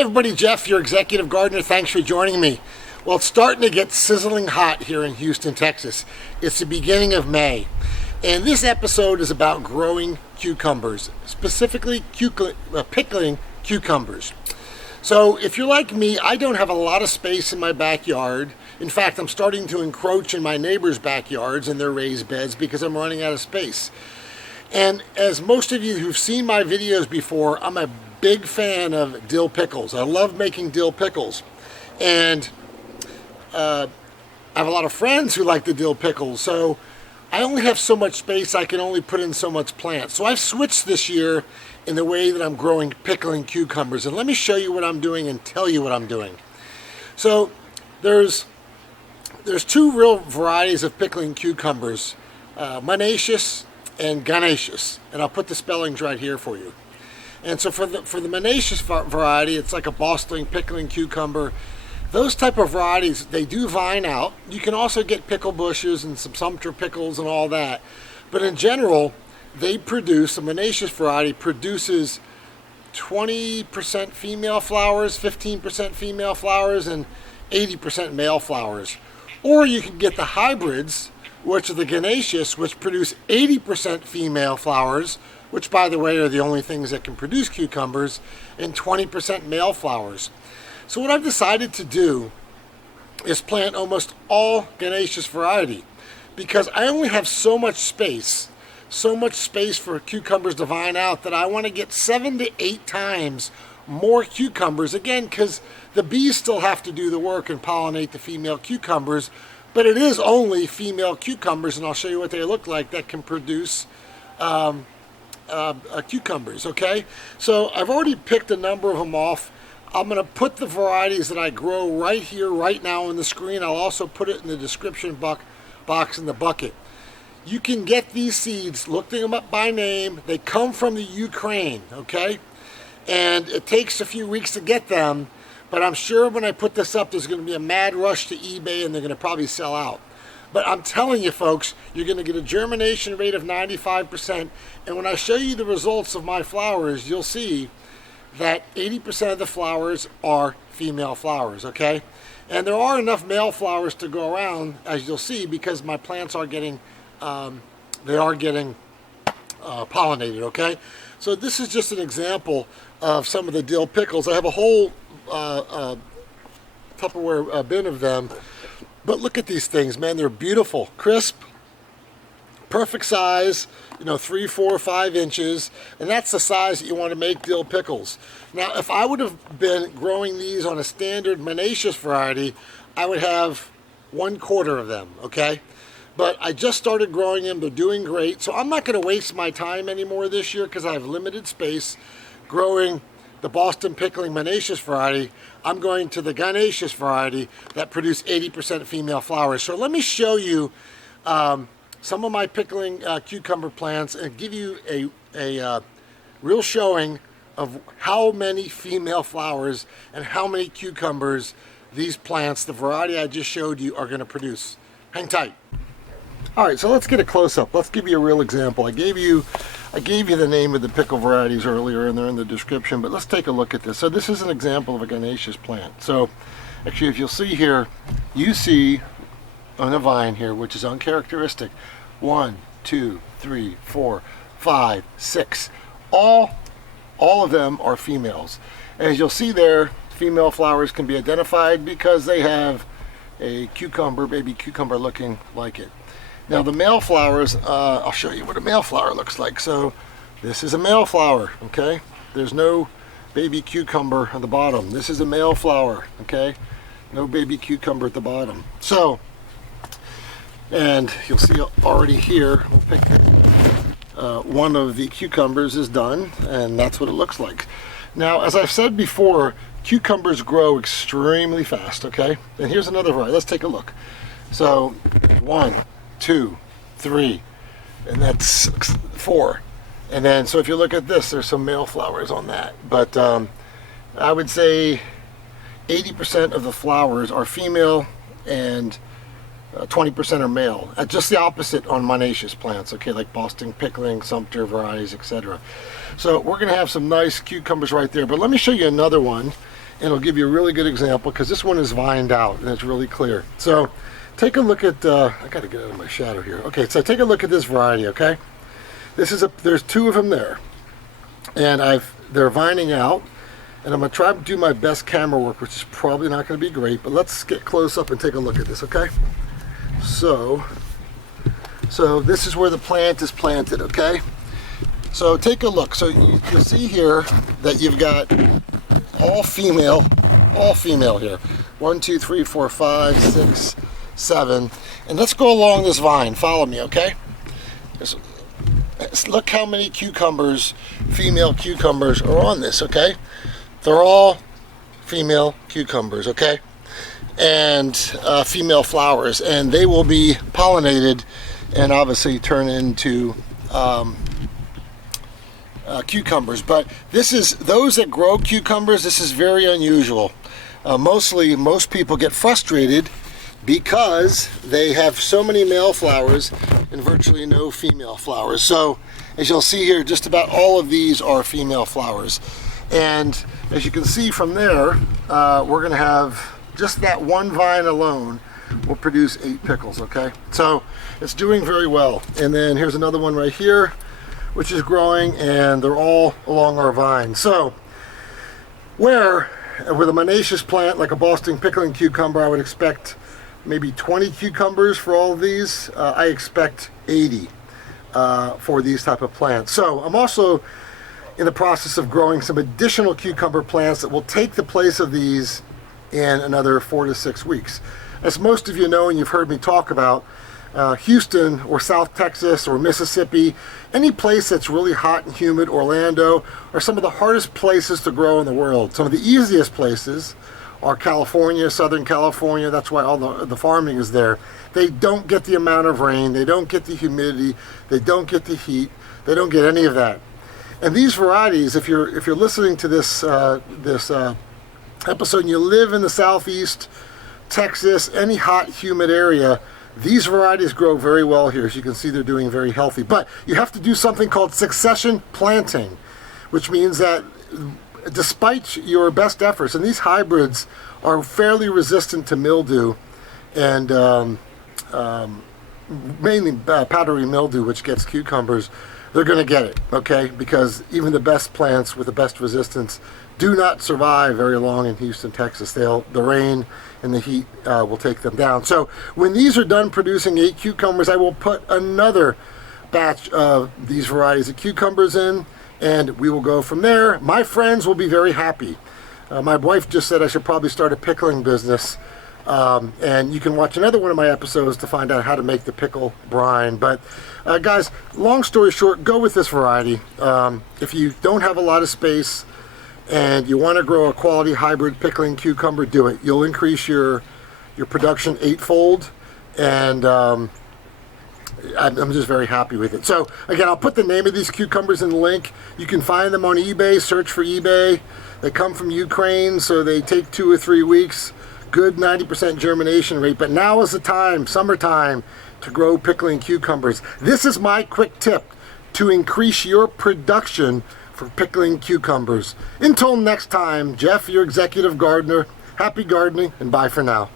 Hey everybody, Jeff, your executive gardener. Thanks for joining me. Well, it's starting to get sizzling hot here in Houston, Texas. It's the beginning of May, and this episode is about growing cucumbers, specifically pickling cucumbers. So if you're like me, I don't have a lot of space in my backyard. In fact, I'm starting to encroach in my neighbors' backyards and their raised beds because I'm running out of space. And as most of you who've seen my videos before, I'm a big fan of dill pickles. I love making dill pickles. And I have a lot of friends who like the dill pickles. So I only have so much space, I can only put in so much plant. So I've switched this year in the way that I'm growing pickling cucumbers. And let me show you what I'm doing and tell you what I'm doing. So there's two real varieties of pickling cucumbers, monoecious and gynoecious. And I'll put the spellings right here for you. And so for the monoecious variety, it's like a Boston pickling cucumber. Those type of varieties, they do vine out. You can also get pickle bushes and some sumpter pickles and all that. But in general, they produce, the monoecious variety produces 20% female flowers, 15% female flowers, and 80% male flowers. Or you can get the hybrids, which are the gynoecious, which produce 80% female flowers, which by the way are the only things that can produce cucumbers, and 20% male flowers. So what I've decided to do is plant almost all gynoecious variety because I only have so much space for cucumbers to vine out that I want to get 7 to 8 times more cucumbers, again because the bees still have to do the work and pollinate the female cucumbers, but it is only female cucumbers, and I'll show you what they look like, that can produce cucumbers. Okay, so I've already picked a number of them off. I'm going to put the varieties that I grow right here, right now on the screen. I'll also put it in the description box in the bucket. You can get these seeds, look them up by name. They come from the Ukraine, okay? And it takes a few weeks to get them, but I'm sure when I put this up, there's going to be a mad rush to eBay and they're going to probably sell out. But I'm telling you folks, you're going to get a germination rate of 95%. And when I show you the results of my flowers, you'll see that 80% of the flowers are female flowers, okay? And there are enough male flowers to go around, as you'll see, because my plants are getting, pollinated, okay? So this is just an example of some of the dill pickles. I have a whole Tupperware bin of them. But look at these things, man. They're beautiful, crisp, perfect size, 3, 4, 5 inches. And that's the size that you want to make dill pickles. Now, if I would have been growing these on a standard monoecious variety, I would have 1/4 of them, okay? But I just started growing them. They're doing great. So I'm not going to waste my time anymore this year because I have limited space growing the Boston pickling monoecious variety. I'm going to the gynoecious variety that produce 80% female flowers. So let me show you some of my pickling cucumber plants and give you a real showing of how many female flowers and how many cucumbers these plants, the variety I just showed you, are going to produce. Hang tight. All right, so let's get a close-up. Let's give you a real example. I gave you the name of the pickle varieties earlier, and they're in the description, but let's take a look at this. So this is an example of a gynoecious plant. So actually, if you'll see here, you see on a vine here, which is uncharacteristic, 1, 2, 3, 4, 5, 6. All of them are females. As you'll see there, female flowers can be identified because they have a cucumber, baby cucumber looking like it. Now the male flowers, I'll show you what a male flower looks like. So this is a male flower, okay? There's no baby cucumber at the bottom. This is a male flower, okay? No baby cucumber at the bottom. So, and you'll see already here, we'll pick one of the cucumbers is done, and that's what it looks like. Now, as I've said before, cucumbers grow extremely fast, okay? And here's another variety. Let's take a look. So 1, 2, 3, and that's 4. And then, so if you look at this, there's some male flowers on that. But I would say 80% of the flowers are female and 20% are male. Just the opposite on monoecious plants, okay, like Boston pickling, sumpter varieties, etc. So we're going to have some nice cucumbers right there. But let me show you another one. and it'll give you a really good example because this one is vined out and it's really clear. So take a look at, I gotta get out of my shadow here. Okay, so take a look at this variety, okay? There's 2 of them there. And they're vining out, and I'm gonna try to do my best camera work, which is probably not gonna be great, but let's get close up and take a look at this, okay? So this is where the plant is planted, okay? So take a look. So you see here that you've got all female here. 1, 2, 3, 4, 5, 6, 7. And let's go along this vine. Follow me, okay? Look how many cucumbers, female cucumbers, are on this, okay? They're all female cucumbers, okay? And female flowers. And they will be pollinated and obviously turn into cucumbers. But those that grow cucumbers, this is very unusual. Most people get frustrated because they have so many male flowers and virtually no female flowers. So as you'll see here, just about all of these are female flowers. And as you can see from there, we're going to have just that one vine alone will produce 8 pickles, okay? So it's doing very well. And then here's another one right here, which is growing, and they're all along our vine. So with a monoecious plant like a Boston pickling cucumber, I would expect maybe 20 cucumbers for all of these. I expect 80 for these type of plants. So I'm also in the process of growing some additional cucumber plants that will take the place of these in another 4 to 6 weeks. As most of you know, and you've heard me talk about, Houston or South Texas or Mississippi, any place that's really hot and humid, Orlando, are some of the hardest places to grow in the world. Some of the easiest places are California, Southern California. That's why all the farming is there. They don't get the amount of rain, they don't get the humidity, they don't get the heat, they don't get any of that. And these varieties, if you're listening to this episode and you live in the Southeast, Texas, any hot, humid area, these varieties grow very well here. As you can see, they're doing very healthy. But you have to do something called succession planting, which means that despite your best efforts, and these hybrids are fairly resistant to mildew and mainly powdery mildew, which gets cucumbers, they're going to get it, okay? Because even the best plants with the best resistance do not survive very long in Houston, Texas. The rain and the heat will take them down. So when these are done producing 8 cucumbers, I will put another batch of these varieties of cucumbers in, and we will go from there. My friends will be very happy. My wife just said I should probably start a pickling business, and you can watch another one of my episodes to find out how to make the pickle brine. But guys, long story short, go with this variety. If you don't have a lot of space and you want to grow a quality hybrid pickling cucumber, do it. You'll increase your production 8-fold, and I'm just very happy with it. So again, I'll put the name of these cucumbers in the link. You can find them on eBay. Search for eBay. They come from Ukraine, so they take 2 or 3 weeks. Good 90% germination rate. But now is the time, summertime, to grow pickling cucumbers. This is my quick tip to increase your production for pickling cucumbers. Until next time, Jeff, your executive gardener, happy gardening, and bye for now.